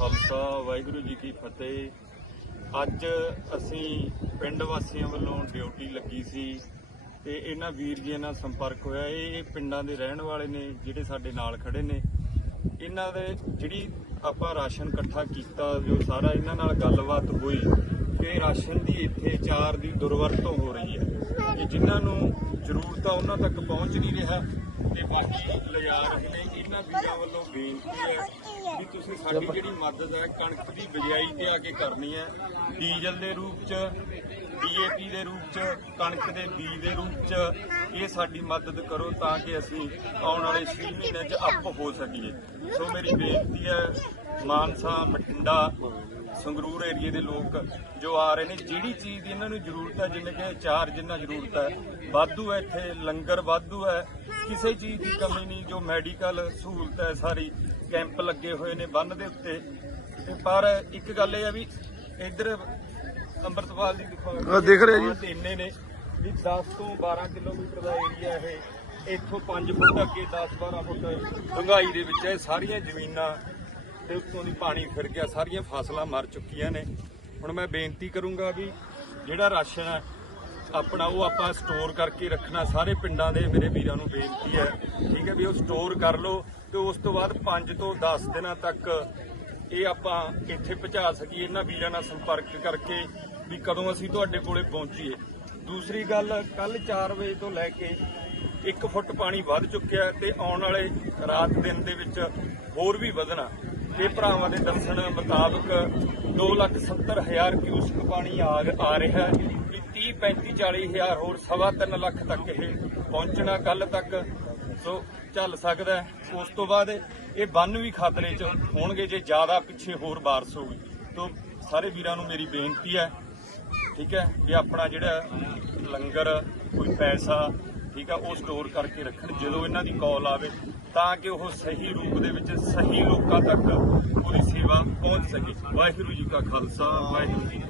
ਖਾਲਸਾ, ਵਾਹਿਗੁਰੂ ਜੀ ਕੀ ਫਤਿਹ। ਅੱਜ ਅਸੀਂ ਪਿੰਡ ਵਾਸੀਆਂ ਵੱਲੋਂ ਡਿਊਟੀ ਲੱਗੀ ਸੀ ਤੇ ਇਹਨਾਂ ਵੀਰ ਜੀ ਨਾਲ ਸੰਪਰਕ ਹੋਇਆ। ਇਹ ਪਿੰਡਾਂ ਦੇ ਰਹਿਣ ਵਾਲੇ ਨੇ, ਜਿਹੜੇ ਸਾਡੇ ਨਾਲ ਖੜੇ ਨੇ। ਇਹਨਾਂ ਦੇ ਜਿਹੜੀ ਆਪਾਂ ਰਾਸ਼ਨ ਇਕੱਠਾ ਕੀਤਾ, ਜੋ ਸਾਰਾ ਇਹਨਾਂ ਨਾਲ ਗੱਲਬਾਤ ਹੋਈ ਕਿ ਰਾਸ਼ਨ ਦੀ ਇੱਥੇ ਚਾਰ ਦੀ ਦੁਰਵਰਤੋਂ ਹੋ ਰਹੀ ਹੈ। ਜਿਨ੍ਹਾਂ ਨੂੰ ਜ਼ਰੂਰਤ ਆ ਉਹਨਾਂ ਤੱਕ ਪਹੁੰਚ ਨਹੀਂ ਰਿਹਾ। ਤੇ ਬਾਕੀ ਲਿਜਾ ਰਹੇ ਨੇ ਇਹਨਾਂ ਵੀਰਾਂ ਵੱਲੋਂ ਬੇਨਤੀ ਹੈ ਵੀ ਤੁਸੀਂ ਸਾਡੀ ਜਿਹੜੀ ਮਦਦ ਹੈ ਕਣਕ ਦੀ ਬਿਜਾਈ ਤੇ ਆ ਕੇ ਕਰਨੀ ਹੈ। ਡੀਜ਼ਲ ਦੇ ਰੂਪ ਚ ਡੀਏਪੀ ਦੇ ਰੂਪ ਚ ਕਣਕ ਦੇ ਬੀਜ ਦੇ ਰੂਪ ਚ ਇਹ ਸਾਡੀ ਮਦਦ ਕਰੋ ਤਾਂ ਕਿ ਅਸੀਂ ਆਉਣ ਵਾਲੇ 6 ਮਹੀਨਿਆਂ ਚ ਅੱਪ ਹੋ ਸਕੀਏ। ਸੋ ਮੇਰੀ ਬੇਨਤੀ ਹੈ ਮਾਨਸਾ ਬਠਿੰਡਾ ਸੰਗਰੂਰ ਏਰੀਏ ਦੇ ਲੋਕ ਜੋ ਆ ਰਹੇ ਨੇ ਜਿਹੜੀ ਚੀਜ਼ ਦੀ ਇਹਨਾਂ ਨੂੰ ਜ਼ਰੂਰਤ ਹੈ ਜਿਵੇਂ ਕਿ ਚਾਰ ਜਿੰਨਾ ਜ਼ਰੂਰਤ ਹੈ ਵਾਧੂ ਹੈ ਇੱਥੇ ਲੰਗਰ ਵਾਧੂ ਹੈ ਕਿਸੇ ਚੀਜ਼ ਦੀ ਕਮੀ ਨਹੀਂ ਜੋ ਮੈਡੀਕਲ ਸਹੂਲਤ ਹੈ ਸਾਰੀ ਕੈਂਪ ਲੱਗੇ ਹੋਏ ਨੇ ਬੰਨ ਦੇ ਉੱਤੇ ਤੇ ਪਰ ਇੱਕ ਗੱਲ ਇਹ ਆ ਵੀ ਇੱਧਰ ਅੰਮ੍ਰਿਤਪਾਲ ਦੀ ਦਿਖਾਓ ਦੇਖ ਰਹੇ ਜੀ। ਇੰਨੇ ਨੇ ਵੀ 10 ਤੋਂ 12 ਕਿਲੋਮੀਟਰ ਦਾ ਏਰੀਆ ਇਹ ਇੱਥੋਂ 5 ਫੁੱਟ ਅੱਗੇ 10 12 ਫੁੱਟ ਡੂੰਘਾਈ ਦੇ ਵਿੱਚ ਇਹ ਸਾਰੀਆਂ ਜ਼ਮੀਨਾਂ ਤੇ ਉੱਤੋਂ ਦੀ ਪਾਣੀ ਫਿਰ ਗਿਆ, ਸਾਰੀਆਂ ਫਸਲਾਂ ਮਰ ਚੁੱਕੀਆਂ ਨੇ। ਹੁਣ ਮੈਂ ਬੇਨਤੀ ਕਰੂੰਗਾ ਵੀ ਜਿਹੜਾ ਰਾਸ਼ਨ ਹੈ, ਆਪਣਾ ਉਹ ਆਪਾਂ ਸਟੋਰ ਕਰਕੇ ਰੱਖਣਾ, ਸਾਰੇ ਪਿੰਡਾਂ ਦੇ ਮੇਰੇ ਵੀਰਾਂ ਨੂੰ ਬੇਨਤੀ ਹੈ। ਠੀਕ ਹੈ ਵੀ ਉਹ ਸਟੋਰ ਕਰ ਲਓ ਤੇ ਉਸ ਤੋਂ ਬਾਅਦ 5 ਤੋਂ 10 ਦਿਨਾਂ ਤੱਕ ਇਹ ਆਪਾਂ ਇੱਥੇ ਪਹੁੰਚਾ ਸਕੀਏ, ਇਹਨਾਂ ਵੀਰਾਂ ਨਾਲ ਸੰਪਰਕ ਕਰਕੇ ਵੀ ਕਦੋਂ ਅਸੀਂ ਤੁਹਾਡੇ ਕੋਲੇ ਪਹੁੰਚੀਏ। ਦੂਸਰੀ ਗੱਲ ਕੱਲ 4 ਵਜੇ ਤੋਂ ਲੈ ਕੇ 1 ਫੁੱਟ ਪਾਣੀ ਵੱਧ ਚੁੱਕਿਆ ਤੇ ਆਉਣ ਵਾਲੇ ਰਾਤ ਦਿਨ ਦੇ ਵਿੱਚ ਹੋਰ ਵੀ ਵਧਣਾ। ਇਹ ਭਰਾਵਾਂ ਦੇ ਦੱਸਣ ਮੁਤਾਬਕ 270000 ਕਿਊਸਕ ਪਾਣੀ ਆ ਰਿਹਾ ਹੈ ਵੀ 30 35 40 ਹਜ਼ਾਰ ਹੋਰ ਸਵਾ ਤਿੰਨ ਲੱਖ ਤੱਕ ਇਹ ਪਹੁੰਚਣਾ ਕੱਲ ਤੱਕ। ਸੋ ਚੱਲ ਸਕਦਾ ਉਸ ਤੋਂ ਬਾਅਦ ਇਹ ਬੰਨ ਵੀ ਖਤਰੇ 'ਚ ਹੋਣਗੇ ਜੇ ਜ਼ਿਆਦਾ ਪਿੱਛੇ ਹੋਰ ਬਾਰਿਸ਼ ਹੋਊਗੀ। ਤੋਂ ਸਾਰੇ ਵੀਰਾਂ ਨੂੰ ਮੇਰੀ ਬੇਨਤੀ ਹੈ, ਠੀਕ ਹੈ, ਵੀ ਆਪਣਾ ਜਿਹੜਾ ਲੰਗਰ, ਕੋਈ ਪੈਸਾ ਠੀਕ ਆ, ਉਹ ਸਟੋਰ ਕਰਕੇ ਰੱਖਣ, ਜਦੋਂ ਇਹਨਾਂ ਦੀ ਕਾਲ ਆਵੇ, ਤਾਂ ਕਿ ਉਹ ਸਹੀ ਰੂਪ ਦੇ ਵਿੱਚ ਸਹੀ ਲੋਕਾਂ ਤੱਕ ਉਹਦੀ ਸੇਵਾ ਪਹੁੰਚ ਸਕੇ। ਵਾਹਿਗੁਰੂ ਜੀ ਕਾ ਖਾਲਸਾ, ਵਾਹਿਗੁਰੂ ਜੀ